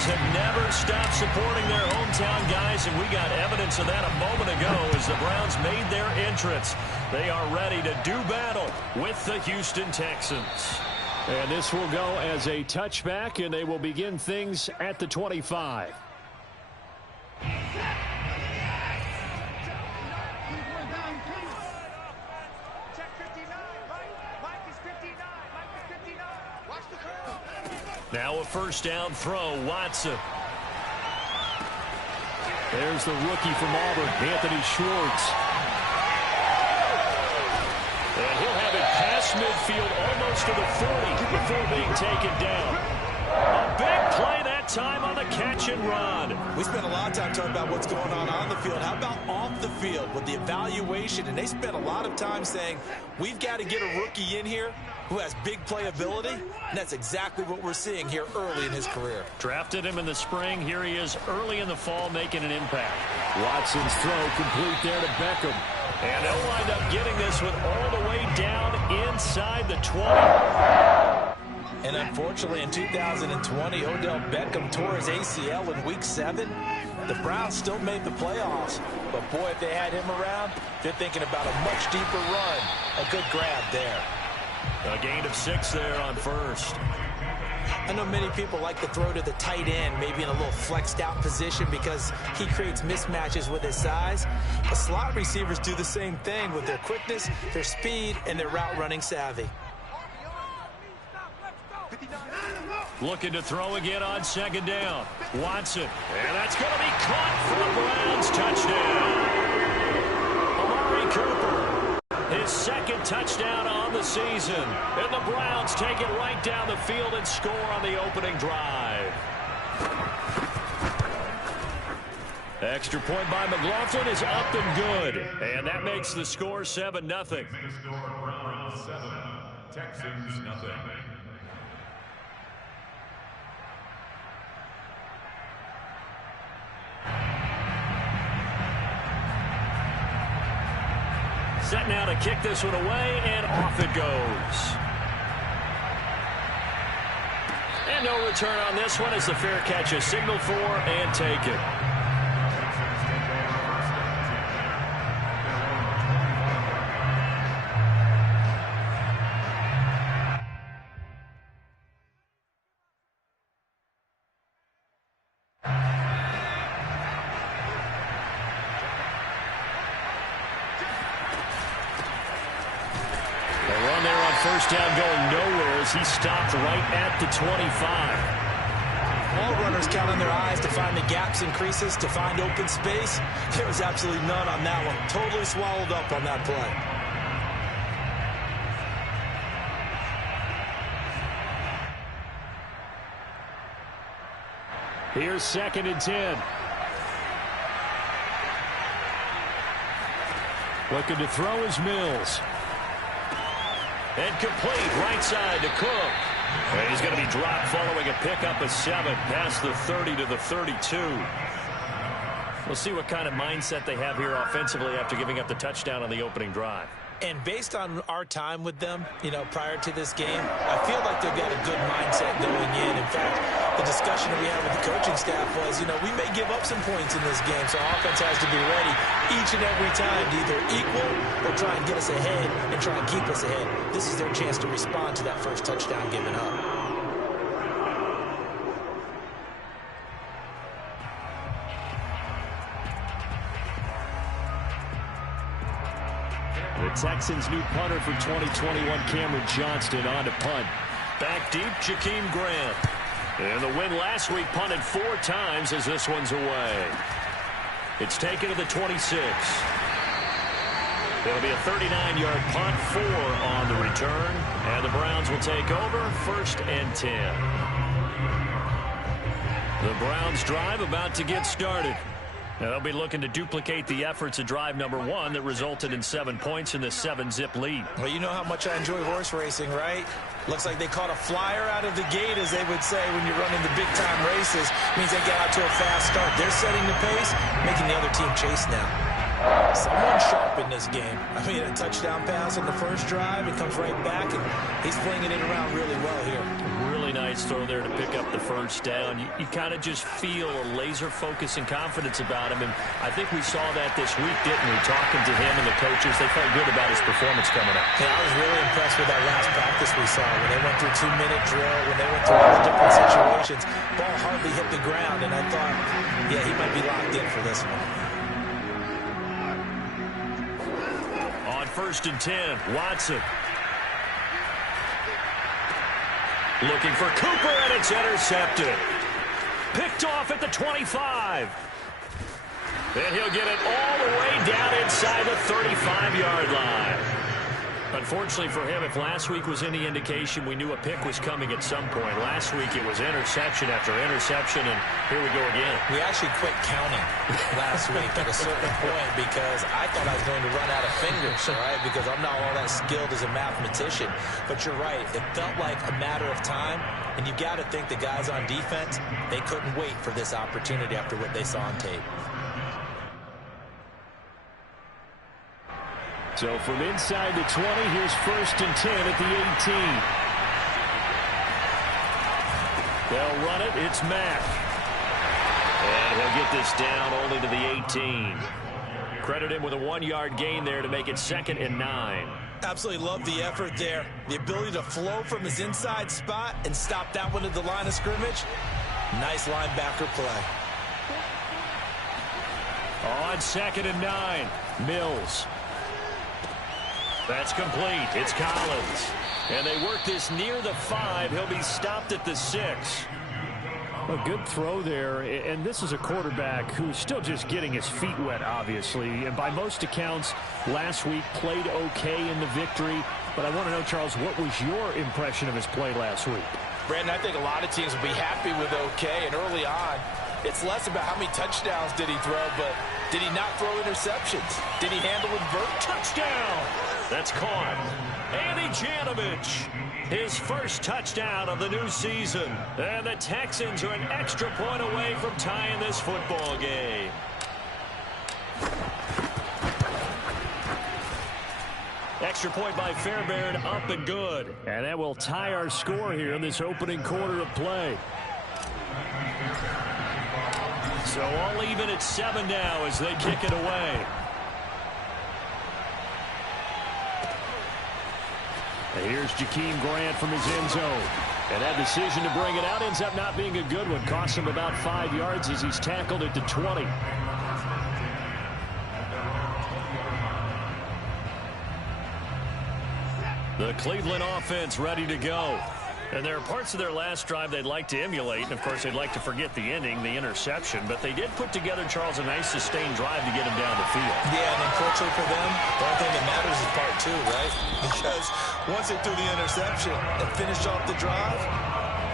Steelers have never stopped supporting their hometown guys, and we got evidence of that a moment ago as the Browns made their entrance. They are ready to do battle with the Houston Texans. And this will go as a touchback, and they will begin things at the 25. Now a first down throw, Watson. There's the rookie from Auburn, Anthony Schwartz. And he'll have it past midfield almost to the 40 before being taken down. A big play that time on the catch and run. We spent a lot of time talking about what's going on the field. How about off the field with the evaluation? And they spent a lot of time saying, we've got to get a rookie in here who has big playability, and that's exactly what we're seeing here early in his career. Drafted him in the spring. Here he is early in the fall making an impact. Watson's throw complete there to Beckham. And they'll wind up getting this one all the way down inside the 20. And unfortunately, in 2020, Odell Beckham tore his ACL in Week 7. The Browns still made the playoffs. But, boy, if they had him around, they're thinking about a much deeper run. A good grab there. A gain of 6 there on first. I know many people like to throw to the tight end, maybe in a little flexed out position because he creates mismatches with his size. But slot receivers do the same thing with their quickness, their speed, and their route running savvy. Looking to throw again on second down. Watson. And that's going to be caught for a Browns touchdown. Amari Cooper. His second touchdown on the season. And the Browns take it right down the field and score on the opening drive. Extra point by McLaughlin is up and good. And that makes the score 7-0. Browns 7, Texans nothing. Set now to kick this one away, and off it goes. And no return on this one as the fair catch is signaled for and taken. First down going nowhere as he stopped right at the 25. All runners count on their eyes to find the gaps and creases, to find open space. There was absolutely none on that one. Totally swallowed up on that play. Here's 2nd and 10. Looking to throw is Mills. And complete right side to Cook. And he's going to be dropped following a pickup of 7 past the 30 to the 32. We'll see what kind of mindset they have here offensively after giving up the touchdown on the opening drive. And based on our time with them, prior to this game, I feel like they've got a good mindset going in. In fact, the discussion that we had with the coaching staff was, we may give up some points in this game, so our offense has to be ready each and every time to either equal or try and get us ahead and try and keep us ahead. This is their chance to respond to that first touchdown given up. The Texans' new punter for 2021, Cameron Johnston, on to punt. Back deep, Jakeem Grant. And the win last week punted 4 times as this one's away. It's taken to the 26. It'll be a 39-yard punt, 4 on the return. And the Browns will take over 1st and 10. The Browns drive about to get started. Now they'll be looking to duplicate the efforts of drive number 1 that resulted in 7 points in the 7-zip lead. Well, you know how much I enjoy horse racing, right? Looks like they caught a flyer out of the gate, as they would say when you're running the big-time races. Means they get out to a fast start. They're setting the pace, making the other team chase now. Someone sharp in this game. I mean, a touchdown pass on the first drive. It comes right back, and he's flinging it around really well here. Really nice nice throw there to pick up the first down. You kind of just feel a laser focus and confidence about him, and I think we saw that this week, didn't we? Talking to him and the coaches, they felt good about his performance coming up. Yeah, I was really impressed with that last practice we saw when they went through 2-minute drill, when they went through all the different situations. Ball hardly hit the ground, and I thought, yeah, he might be locked in for this one. On 1st and 10, Watson. Looking for Cooper, and it's intercepted. Picked off at the 25. And he'll get it all the way down inside the 35-yard line. Unfortunately for him, if last week was any indication, we knew a pick was coming at some point. Last week it was interception after interception, and here we go again. We actually quit counting last week at a certain point because I thought I was going to run out of fingers, all right, because I'm not all that skilled as a mathematician. But you're right. It felt like a matter of time, and you got to think the guys on defense, they couldn't wait for this opportunity after what they saw on tape. So from inside the 20, here's 1st and 10 at the 18. They'll run it. It's Mack. And he'll get this down only to the 18. Credit him with a 1-yard gain there to make it 2nd and 9. Absolutely love the effort there. The ability to flow from his inside spot and stop that one at the line of scrimmage. Nice linebacker play. On 2nd and 9, Mills. That's complete. It's Collins. And they work this near the 5. He'll be stopped at the 6. A good throw there, and this is a quarterback who's still just getting his feet wet, obviously. And by most accounts, last week played okay in the victory. But I want to know, Charles, what was your impression of his play last week? Brandon, I think a lot of teams will be happy with okay. And early on, it's less about how many touchdowns did he throw, but did he not throw interceptions? Did he handle invert? Touchdown! That's caught. Andy Janovich, his first touchdown of the new season. And the Texans are an extra point away from tying this football game. Extra point by Fairbairn, up and good. And that will tie our score here in this opening quarter of play. So all even at 7 now as they kick it away. And here's Jakeem Grant from his end zone. And that decision to bring it out ends up not being a good one. Costs him about 5 yards as he's tackled at the 20. The Cleveland offense ready to go. And there are parts of their last drive they'd like to emulate. And, of course, they'd like to forget the ending, the interception. But they did put together, Charles, a nice sustained drive to get him down the field. Yeah, and unfortunately for them, the only thing that matters is part 2, right? Because once they threw the interception and finished off the drive,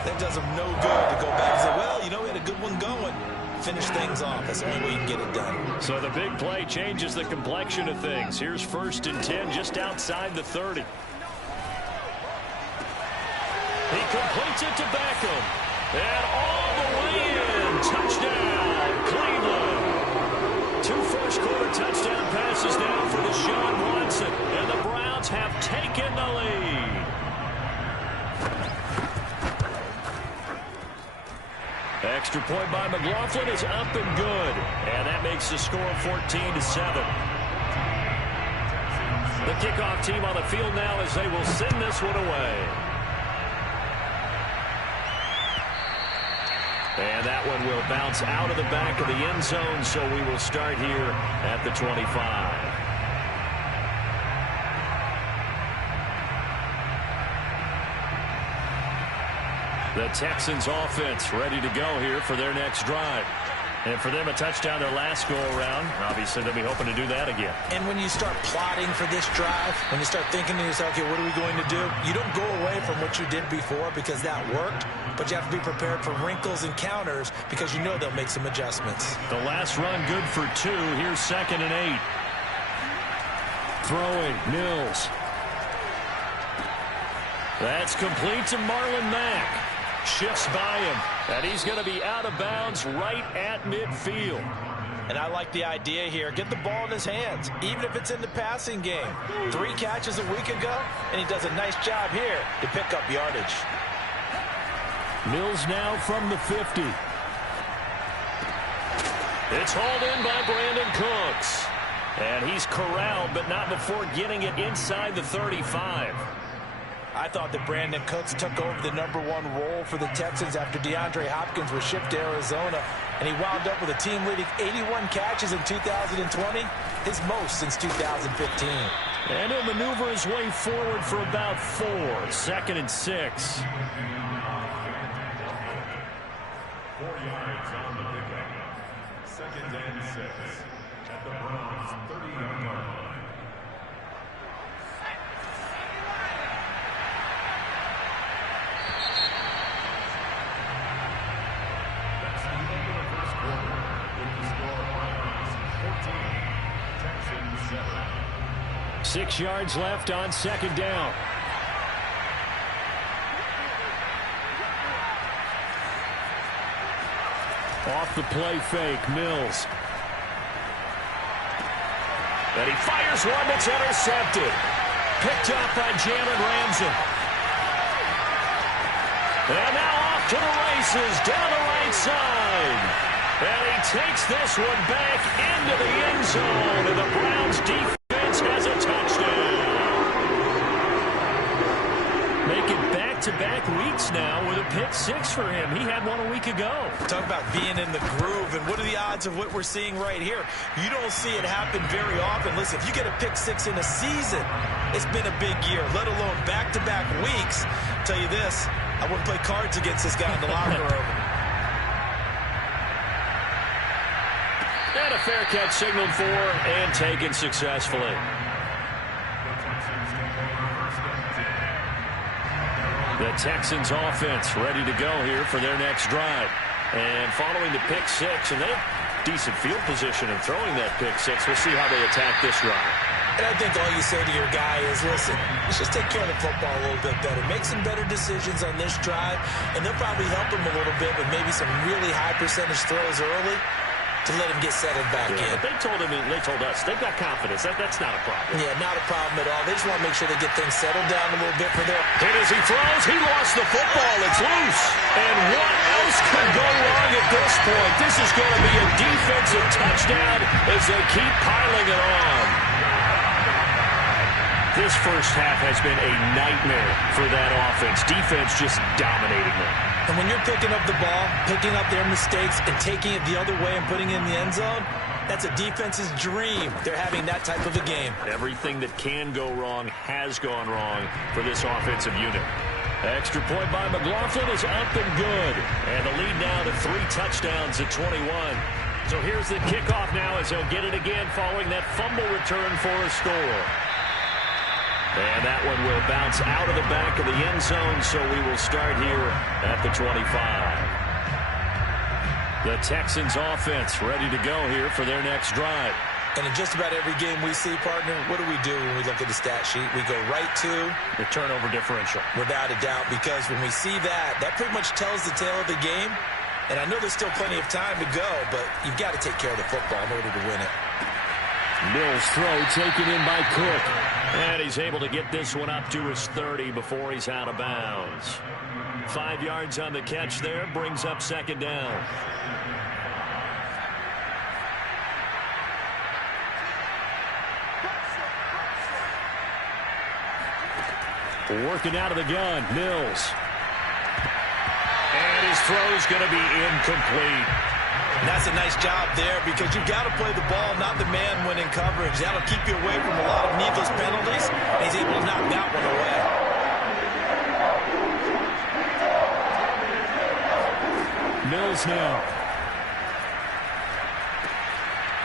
that does them no good to go back and say, well, you know, we had a good one going. Finish things off. That's the only way you can get it done. So the big play changes the complexion of things. Here's 1st and 10 just outside the 30. He completes it to Beckham. And all the way in. Touchdown, Cleveland. 2 first-quarter touchdown passes now for Deshaun Watson. And the Browns have taken the lead. Extra point by McLaughlin is up and good. And that makes the score 14-7. The kickoff team on the field now as they will send this one away. And that one will bounce out of the back of the end zone, so we will start here at the 25. The Texans offense ready to go here for their next drive. And for them, a touchdown their last go-around. Obviously, they'll be hoping to do that again. And when you start plotting for this drive, when you start thinking to yourself, okay, what are we going to do? You don't go away from what you did before because that worked, but you have to be prepared for wrinkles and counters because you know they'll make some adjustments. The last run good for 2. Here's 2nd and 8. Throwing, Mills. That's complete to Marlon Mack. Shifts by him, and he's going to be out of bounds right at midfield. And I like the idea here. Get the ball in his hands, even if it's in the passing game. 3 catches a week ago, and he does a nice job here to pick up yardage. Mills now from the 50. It's hauled in by Brandon Cooks. And he's corralled, but not before getting it inside the 35. I thought that Brandon Cooks took over the #1 role for the Texans after DeAndre Hopkins was shipped to Arizona, and he wound up with a team-leading 81 catches in 2020, his most since 2015. And he'll maneuver his way forward for about 4. 2nd and 6. 4 yards on the pickup. 2nd and 6 at the Browns' 30-yard line. That's the end of the first quarter. With the score, Browns 14, Texans 7. 6 yards left on 2nd down. Off the play fake, Mills. And he fires one that's intercepted. Picked up by Jalen Ramsey. And now off to the races down the right side. And he takes this one back into the end zone. And the Browns defense has a touchdown. Making back-to-back weeks now with a pick 6 for him. He had one a week ago. Talk about being in the groove, and what are the odds of what we're seeing right here? You don't see it happen very often. Listen, if you get a pick 6 in a season, it's been a big year, let alone back-to-back weeks. I'll tell you this, I wouldn't play cards against this guy in the locker room. And a fair catch signaled for and taken successfully. The Texans offense ready to go here for their next drive. And following the pick 6, and they have decent field position in throwing that pick 6. We'll see how they attack this drive. And I think all you say to your guy is, listen, let's just take care of the football a little bit better. Make some better decisions on this drive, and they'll probably help him a little bit with maybe some really high percentage throws early to let him get settled back in. But they told us, they've got confidence. That's not a problem. Yeah, not a problem at all. They just want to make sure they get things settled down a little bit for their... Hit as he throws. He lost the football. It's loose. And what else could go wrong at this point? This is going to be a defensive touchdown as they keep piling it on. This first half has been a nightmare for that offense. Defense just dominating them. And when you're picking up the ball, picking up their mistakes, and taking it the other way and putting it in the end zone, that's a defense's dream. They're having that type of a game. Everything that can go wrong has gone wrong for this offensive unit. Extra point by McLaughlin is up and good. And the lead now to 3 touchdowns at 21. So here's the kickoff now as they'll get it again following that fumble return for a score. And that one will bounce out of the back of the end zone, so we will start here at the 25. The Texans offense ready to go here for their next drive. And in just about every game we see, partner, what do we do when we look at the stat sheet? We go right to the turnover differential. Without a doubt, because when we see that, that pretty much tells the tale of the game. And I know there's still plenty of time to go, but you've got to take care of the football in order to win it. Mills throw taken in by Cook. And he's able to get this one up to his 30 before he's out of bounds. 5 yards on the catch there, brings up 2nd down. Working out of the gun, Mills. And his throw's going to be incomplete. And that's a nice job there because you've got to play the ball, not the man when in coverage. That'll keep you away from a lot of needless penalties. And he's able to knock that one away. Mills now.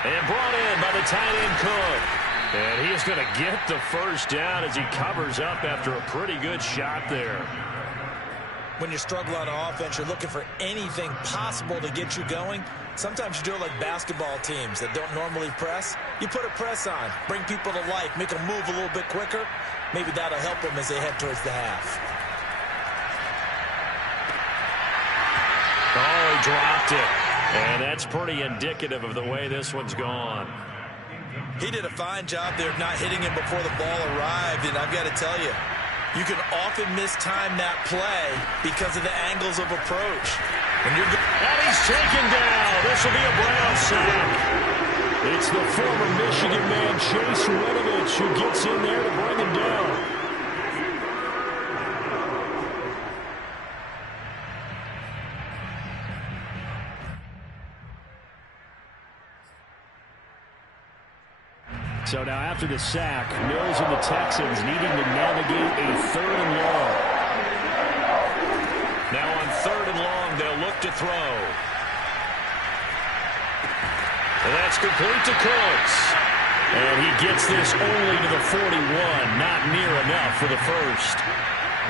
And brought in by the tight end Cook. And he is going to get the first down as he covers up after a pretty good shot there. When you struggle on offense, you're looking for anything possible to get you going. Sometimes you do it like basketball teams that don't normally press. You put a press on, bring people to life, make them move a little bit quicker. Maybe that'll help them as they head towards the half. Oh, he dropped it. And that's pretty indicative of the way this one's gone. He did a fine job there of not hitting him before the ball arrived, and I've got to tell you, You can often mistime that play because of the angles of approach. And he's taken down. This will be a Brown sack. It's the former Michigan man, Chase Winovich, who gets in there to bring him down. So now after the sack, Mills and the Texans needing to navigate a 3rd and long. Now on 3rd and long, they'll look to throw. And that's complete to Cooks. And he gets this only to the 41, not near enough for the first.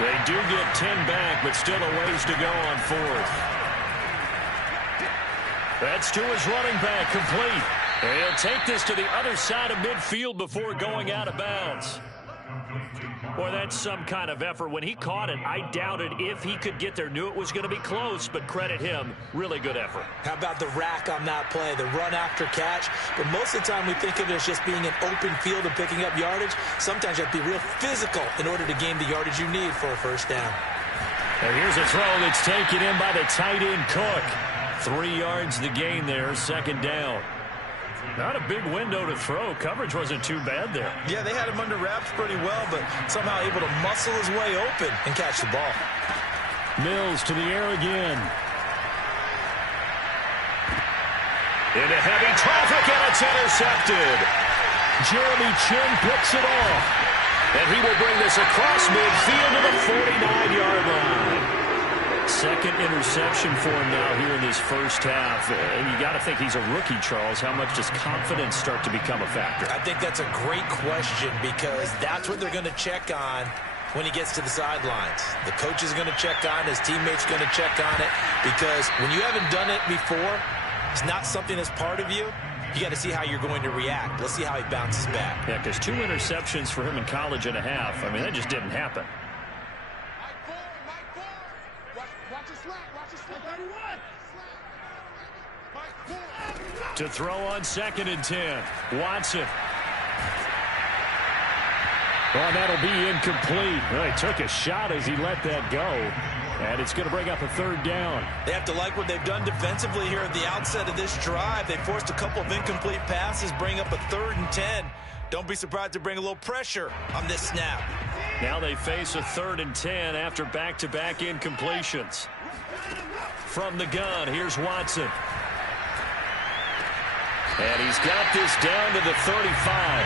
They do get 10 back, but still a ways to go on 4th. That's to his running back, complete. And he'll take this to the other side of midfield before going out of bounds. Boy, that's some kind of effort. When he caught it, I doubted if he could get there. Knew it was going to be close, but credit him. Really good effort. How about the rack on that play, the run after catch? But most of the time we think of it as just being an open field and picking up yardage. Sometimes you have to be real physical in order to gain the yardage you need for a first down. And here's a throw that's taken in by the tight end, Cook. 3 yards the gain there, 2nd down. Not a big window to throw. Coverage wasn't too bad there. Yeah, they had him under wraps pretty well, but somehow able to muscle his way open and catch the ball. Mills to the air again. Into heavy traffic, and it's intercepted. Jeremy Chin picks it off. And he will bring this across midfield to the 49-yard line. 2nd interception for him now here in this first half. And you got to think he's a rookie, Charles. How much does confidence start to become a factor? I think that's a great question because that's what they're going to check on when he gets to the sidelines. The coach is going to check on, his teammates going to check on it, because when you haven't done it before, it's not something that's part of you. You got to see how you're going to react. Let's see how he bounces back. Yeah, because 2 interceptions for him in college and a half. I mean, that just didn't happen. To throw on 2nd and 10. Watson. Well, that'll be incomplete. Well, he took a shot as he let that go. And it's going to bring up a 3rd down. They have to like what they've done defensively here at the outset of this drive. They forced a couple of incomplete passes, bring up a 3rd and 10. Don't be surprised to bring a little pressure on this snap. Now they face a 3rd and 10 after back-to-back incompletions. From the gun, here's Watson. And he's got this down to the 35.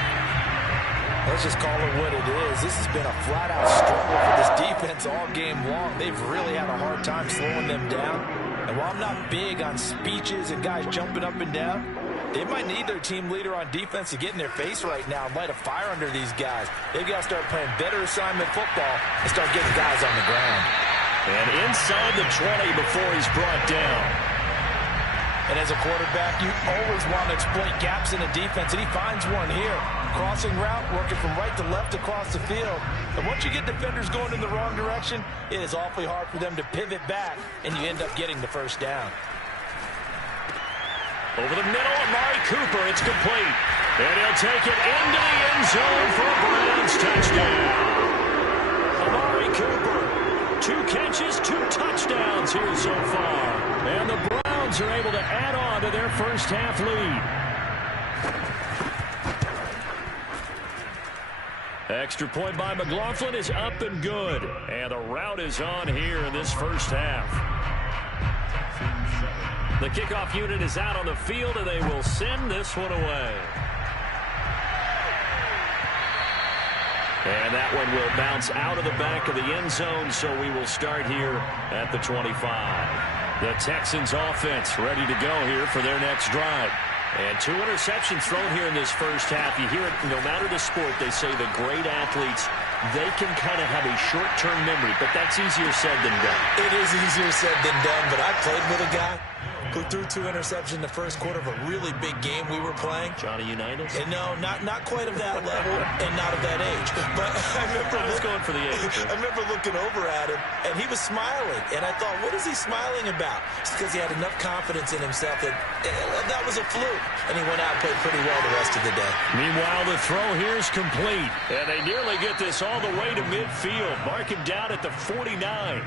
Let's just call it what it is. This has been a flat-out struggle for this defense all game long. They've really had a hard time slowing them down. And while I'm not big on speeches and guys jumping up and down, they might need their team leader on defense to get in their face right now and light a fire under these guys. They've got to start playing better assignment football and start getting guys on the ground. And inside the 20 before he's brought down. And as a quarterback, you always want to exploit gaps in the defense, and he finds one here. Crossing route, working from right to left across the field. And once you get defenders going in the wrong direction, it is awfully hard for them to pivot back, and you end up getting the first down. Over the middle, Amari Cooper, it's complete. And he'll take it into the end zone for a Browns touchdown. Amari Cooper, 2 catches, 2 touchdowns here so far. And the Browns are able to add on to their first half lead. Extra point by McLaughlin is up and good. And the route is on here in this first half. The kickoff unit is out on the field, and they will send this one away. And that one will bounce out of the back of the end zone, so we will start here at the 25. The Texans offense ready to go here for their next drive. And 2 interceptions thrown here in this first half. You hear it, no matter the sport, they say the great athletes, they can kind of have a short-term memory, but that's easier said than done. It is easier said than done, but I played with a guy who threw 2 interceptions in the first quarter of a really big game we were playing. Johnny Unitas? And no, not quite of that level and not of that age. But I was going for the age. I remember looking over at him, and he was smiling. And I thought, what is he smiling about? It's because he had enough confidence in himself that that was a fluke. And he went out and played pretty well the rest of the day. Meanwhile, the throw here is complete. And they nearly get this all the way to midfield. Mark him down at the 49.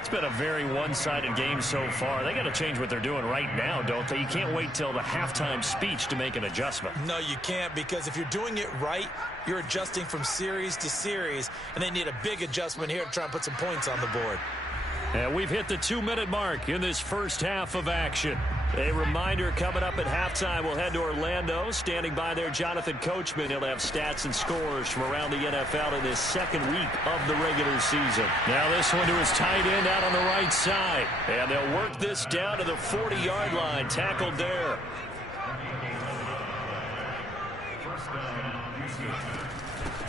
It's been a very one-sided game so far. They got to change what they're doing right now, don't they? You can't wait till the halftime speech to make an adjustment. No, you can't, because if you're doing it right, you're adjusting from series to series, and they need a big adjustment here to try and put some points on the board. And we've hit the 2-minute mark in this first half of action. A reminder, coming up at halftime, we'll head to Orlando. Standing by there, Jonathan Coachman. He'll have stats and scores from around the NFL in this second week of the regular season. Now this one to his tight end out on the right side. And they'll work this down to the 40-yard line. Tackled there.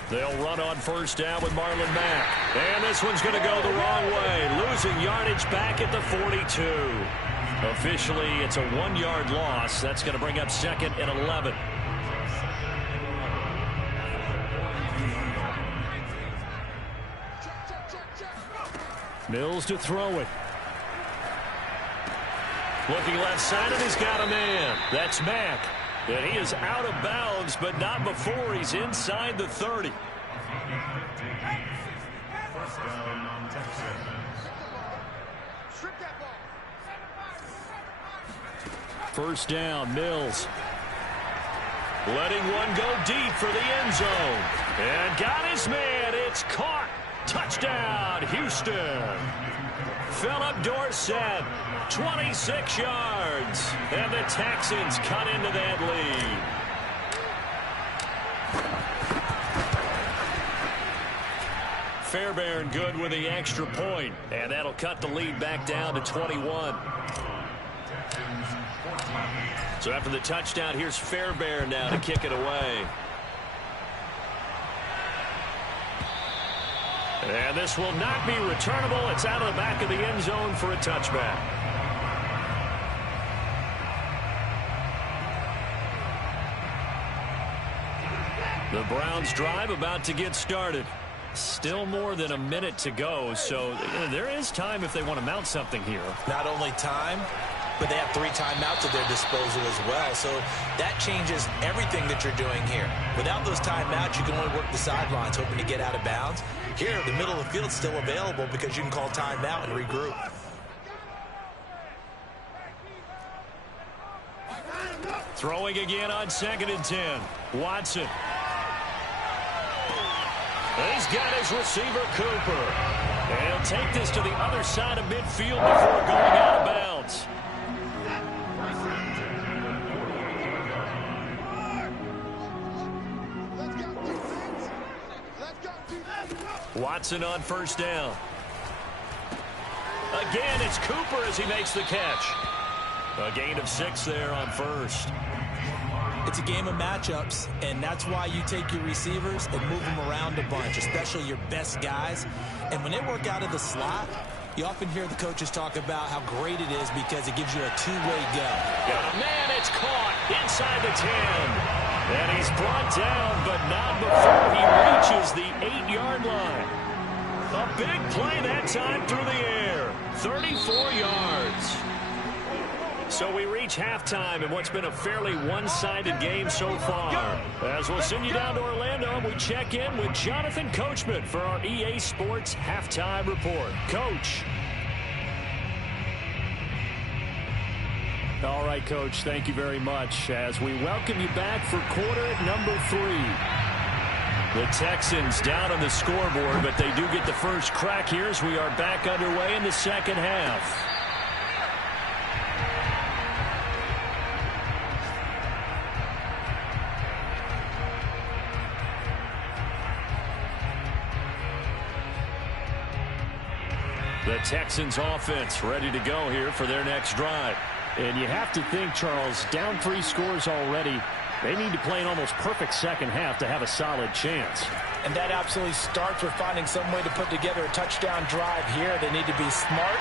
They'll run on first down with Marlon Mack. And this one's going to go the wrong way. Losing yardage back at the 42. Officially, it's a 1-yard loss. That's going to bring up 2nd and 11. Mills to throw it. Looking left side, and he's got a man. That's Mack. And he is out of bounds, but not before he's inside the 30. First down on Texans. First down, Mills. Letting one go deep for the end zone. And got his man. It's caught. Touchdown, Houston. Philip Dorsett, 26 yards. And the Texans cut into that lead. Fairbairn good with the extra point. And that'll cut the lead back down to 21. So after the touchdown, here's Fairbairn now to kick it away. And this will not be returnable. It's out of the back of the end zone for a touchback. The Browns drive about to get started. Still more than a minute to go, so there is time if they want to mount something here. Not only time, but they have 3 timeouts at their disposal as well. So that changes everything that you're doing here. Without those timeouts, you can only work the sidelines, hoping to get out of bounds. Here, the middle of the field is still available because you can call timeout and regroup. Throwing again on 2nd and 10. Watson. He's got his receiver, Cooper. And he'll take this to the other side of midfield before going out of bounds. Watson on first down. Again, it's Cooper as he makes the catch. A gain of 6 there on first. It's a game of matchups, and that's why you take your receivers and move them around a bunch, especially your best guys. And when they work out of the slot, you often hear the coaches talk about how great it is because it gives you a two-way go. Got a man, it's caught inside the 10. And he's brought down, but not before he reaches the 8-yard line. A big play that time through the air. 34 yards. So we reach halftime in what's been a fairly one-sided game so far. As we'll send you down to Orlando, we check in with Jonathan Coachman for our EA Sports Halftime Report. Coach. All right, Coach, thank you very much as we welcome you back for quarter number 3. The Texans down on the scoreboard, but they do get the first crack here as we are back underway in the second half. The Texans offense ready to go here for their next drive. And you have to think, Charles, down 3 scores already. They need to play an almost perfect second half to have a solid chance. And that absolutely starts with finding some way to put together a touchdown drive here. They need to be smart,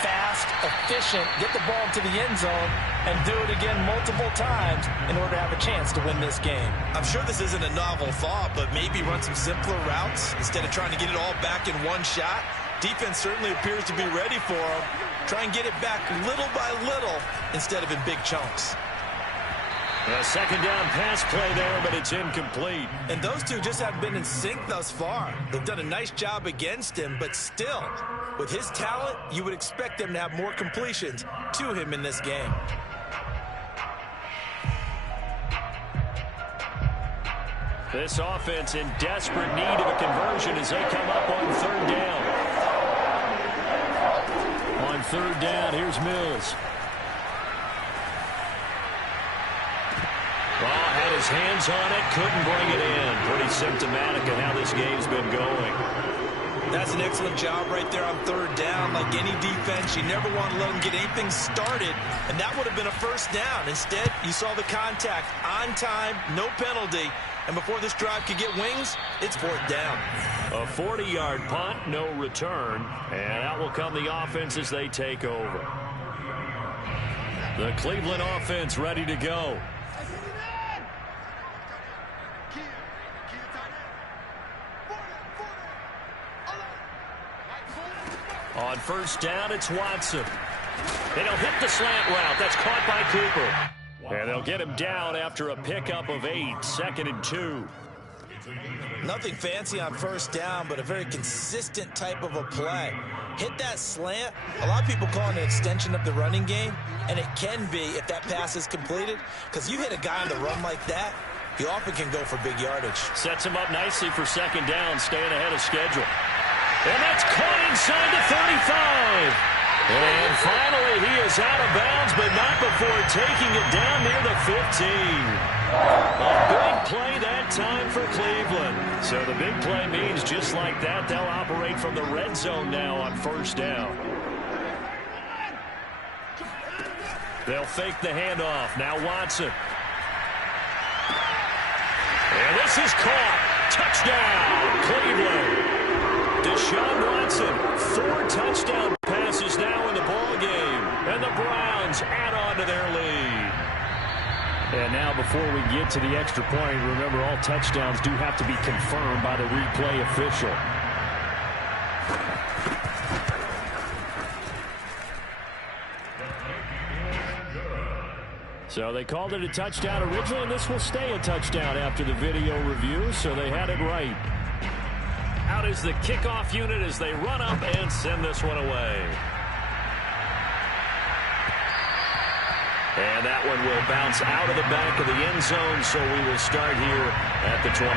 fast, efficient, get the ball to the end zone, and do it again multiple times in order to have a chance to win this game. I'm sure this isn't a novel thought, but maybe run some simpler routes instead of trying to get it all back in one shot. Defense certainly appears to be ready for them. Try and get it back little by little instead of in big chunks. A second down pass play there, but it's incomplete. And those two just haven't been in sync thus far. They've done a nice job against him, but still, with his talent, you would expect them to have more completions to him in this game. This offense in desperate need of a conversion as they come up on third down. On third down, here's Mills. Had his hands on it, couldn't bring it in. Pretty symptomatic of how this game's been going. That's an excellent job right there on third down. Like any defense, you never want to let them get anything started, and that would have been a first down. Instead, you saw the contact on time, no penalty, and before this drive could get wings, it's fourth down. A 40-yard punt, no return, and out will come the offense as they take over. The Cleveland offense ready to go. On first down, it's Watson. And he'll hit the slant route. That's caught by Cooper. And they'll get him down after a pickup of 8, 2nd and 2. Nothing fancy on first down, but a very consistent type of a play. Hit that slant. A lot of people call it an extension of the running game, and it can be if that pass is completed, because you hit a guy on the run like that, he often can go for big yardage. Sets him up nicely for second down, staying ahead of schedule. And that's caught inside the 35. And finally, he is out of bounds, but not before taking it down near the 15. A big play that time for Cleveland. So the big play means just like that, they'll operate from the red zone now on first down. They'll fake the handoff. Now Watson. And this is caught. Touchdown, Cleveland. Deshaun Watson, 4 touchdown passes now in the ball game, and the Browns add on to their lead. And now before we get to the extra point, remember all touchdowns do have to be confirmed by the replay official. So they called it a touchdown originally, and this will stay a touchdown after the video review, so they had it right. Out is the kickoff unit as they run up and send this one away. And that one will bounce out of the back of the end zone, so we will start here at the 25.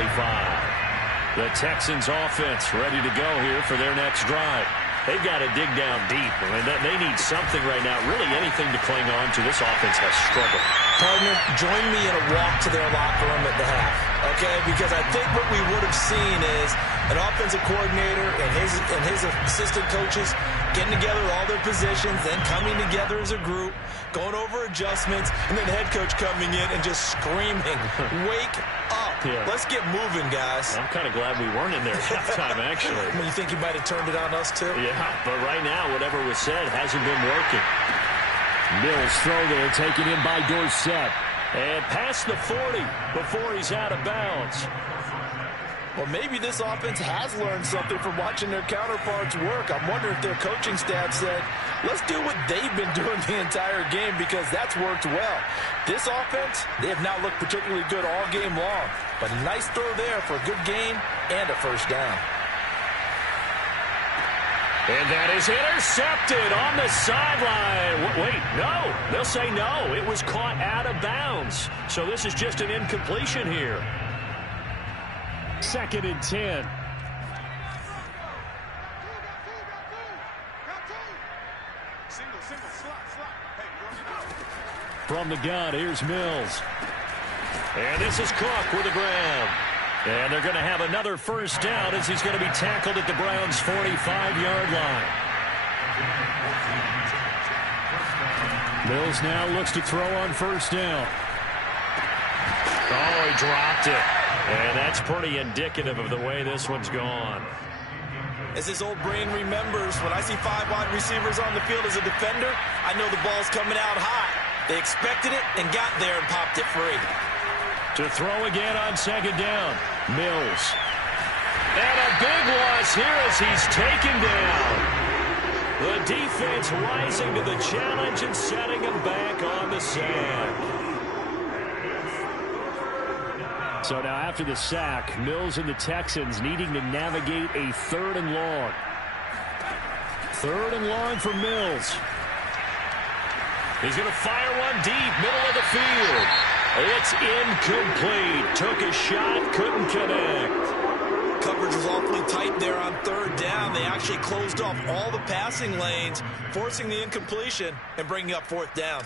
The Texans offense ready to go here for their next drive. They've got to dig down deep. I mean, they need something right now, really anything to cling on to. This offense has struggled. Partner, join me in a walk to their locker room at the half, okay? Because I think what we would have seen is an offensive coordinator and his assistant coaches getting together all their positions, then coming together as a group, going over adjustments, and then the head coach coming in and just screaming, wake up. Yeah. Let's get moving, guys. I'm kind of glad we weren't in there at halftime, actually. I mean, you think he might have turned it on us, too? Yeah, but right now, whatever was said hasn't been working. Mills throw there, taken in by Dorsett. And past the 40 before he's out of bounds. Well, maybe this offense has learned something from watching their counterparts work. I'm wondering if their coaching staff said, let's do what they've been doing the entire game, because that's worked well. This offense, they have not looked particularly good all game long. But a nice throw there for a good gain and a first down. And that is intercepted on the sideline. Wait, no. They'll say no. It was caught out of bounds. So this is just an incompletion here. 2nd and 10. From the gun, here's Mills. And this is Cook with the grab. And they're going to have another first down as he's going to be tackled at the Browns' 45-yard line. Mills now looks to throw on first down. Oh, he dropped it. And that's pretty indicative of the way this one's gone. As his old brain remembers, when I see 5 wide receivers on the field as a defender, I know the ball's coming out high. They expected it and got there and popped it free. To throw again on second down, Mills. And a big loss here as he's taken down. The defense rising to the challenge and setting him back on the sack. So now after the sack, Mills and the Texans needing to navigate a 3rd and long. 3rd and long for Mills. He's going to fire one deep, middle of the field. It's incomplete. Took a shot, couldn't connect. Coverage was awfully tight there on 3rd down. They actually closed off all the passing lanes, forcing the incompletion and bringing up 4th down.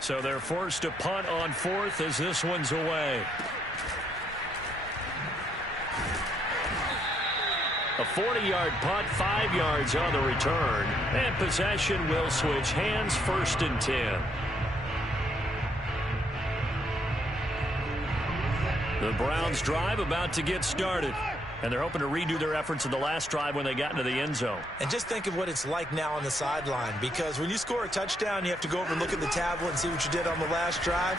So they're forced to punt on 4th as this one's away. A 40-yard punt, 5 yards on the return. And possession will switch hands, 1st and 10. The Browns drive about to get started. And they're hoping to redo their efforts in the last drive when they got into the end zone. And just think of what it's like now on the sideline, because when you score a touchdown, you have to go over and look at the tablet and see what you did on the last drive.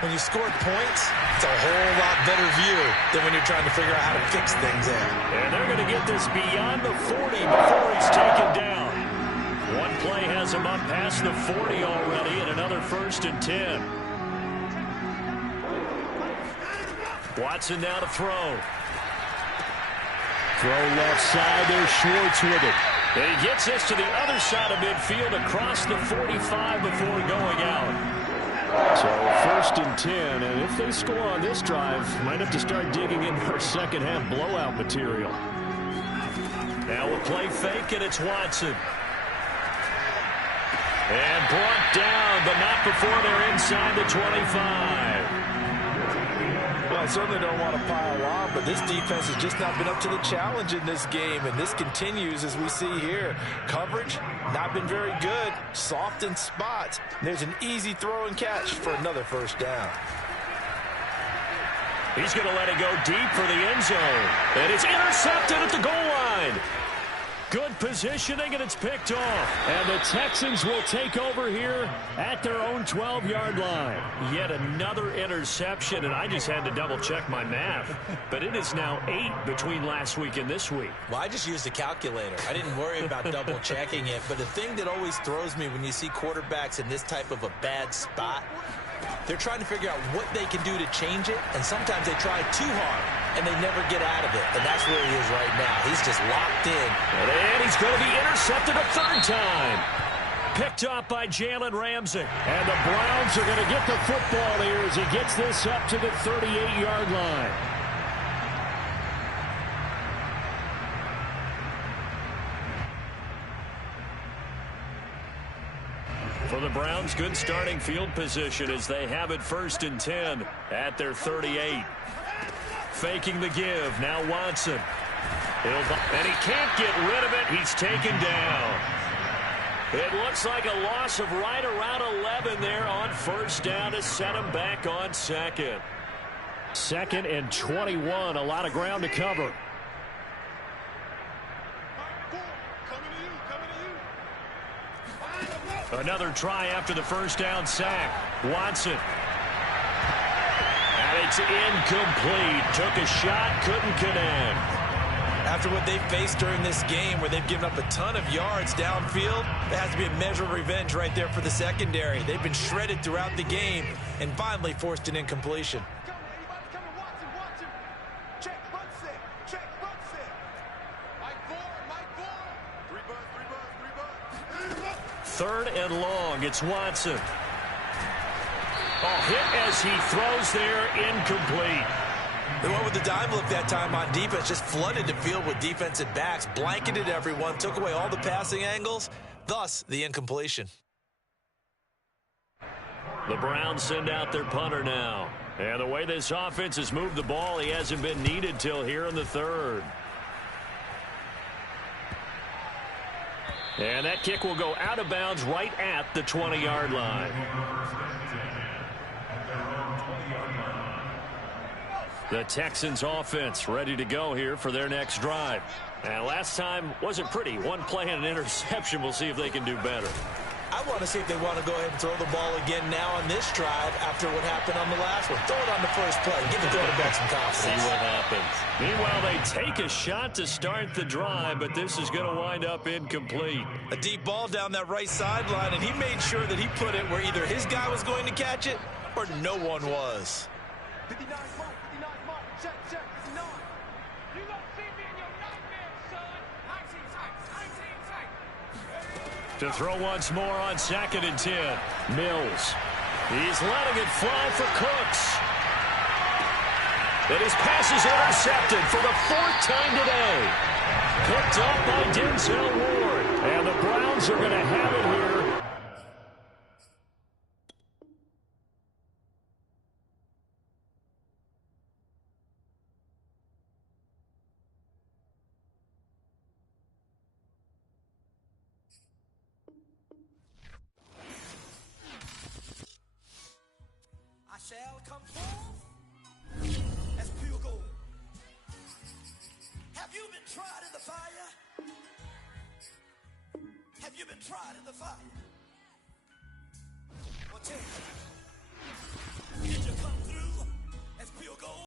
When you score points, it's a whole lot better view than when you're trying to figure out how to fix things there. And they're going to get this beyond the 40 before he's taken down. One play has him up past the 40 already, and another 1st and 10. Watson now to throw. Throw left side, there's Schwartz with it. And he gets this to the other side of midfield across the 45 before going out. So 1st and 10, and if they score on this drive, might have to start digging in for second half blowout material. Now a play fake, and it's Watson. And brought down, but not before they're inside the 25. Well, I certainly don't want to pile on, but this defense has just not been up to the challenge in this game, and this continues as we see here. Coverage, not been very good, soft in spots. There's an easy throw and catch for another 1st down. He's going to let it go deep for the end zone, and it's intercepted at the goal line. Good positioning, and it's picked off. And the Texans will take over here at their own 12-yard line. Yet another interception, and I just had to double-check my math. But it is now 8 between last week and this week. Well, I just used a calculator. I didn't worry about double-checking it. But the thing that always throws me when you see quarterbacks in this type of a bad spot, they're trying to figure out what they can do to change it, and sometimes they try too hard, and they never get out of it. And that's where he is right now. He's just locked in. And he's going to be intercepted a 3rd time. Picked up by Jalen Ramsey. And the Browns are going to get the football here as he gets this up to the 38-yard line. For the Browns, good starting field position as they have it 1st and 10 at their 38. Faking the give. Now Watson. And he can't get rid of it. He's taken down. It looks like a loss of right around 11 there on 1st down to set him back on 2nd. 2nd and 21. A lot of ground to cover. Another try after the 1st down sack. Watson. And it's incomplete. Took a shot, couldn't connect. After what they've faced during this game where they've given up a ton of yards downfield, there has to be a measure of revenge right there for the secondary. They've been shredded throughout the game and finally forced an incompletion. Third and long. It's Watson. Hit as he throws there, incomplete. They went with the dime look that time on defense, just flooded the field with defensive backs, blanketed everyone, took away all the passing angles, thus the incompletion. The Browns send out their punter now. And the way this offense has moved the ball, he hasn't been needed till here in the 3rd. And that kick will go out of bounds right at the 20-yard line. The Texans offense ready to go here for their next drive. And last time wasn't pretty. One play and an interception. We'll see if they can do better. I want to see if they want to go ahead and throw the ball again now on this drive after what happened on the last one. Throw it on the first play. Give the quarterback some confidence. See what happens. Meanwhile, they take a shot to start the drive, but this is going to wind up incomplete. A deep ball down that right sideline, and he made sure that he put it where either his guy was going to catch it or no one was. 59 mark, 59 mark, check, 59. You won't see me in your nightmares, son. 19 tight. To throw once more on 2nd and 10. Mills. He's letting it fly for Cooks. And his pass is intercepted for the 4th time today. Picked up by Denzel Ward. And the Browns are going to have it here. I shall come forth as pure gold. Have you been tried in the fire? Have you been tried in the fire? Well, tell you.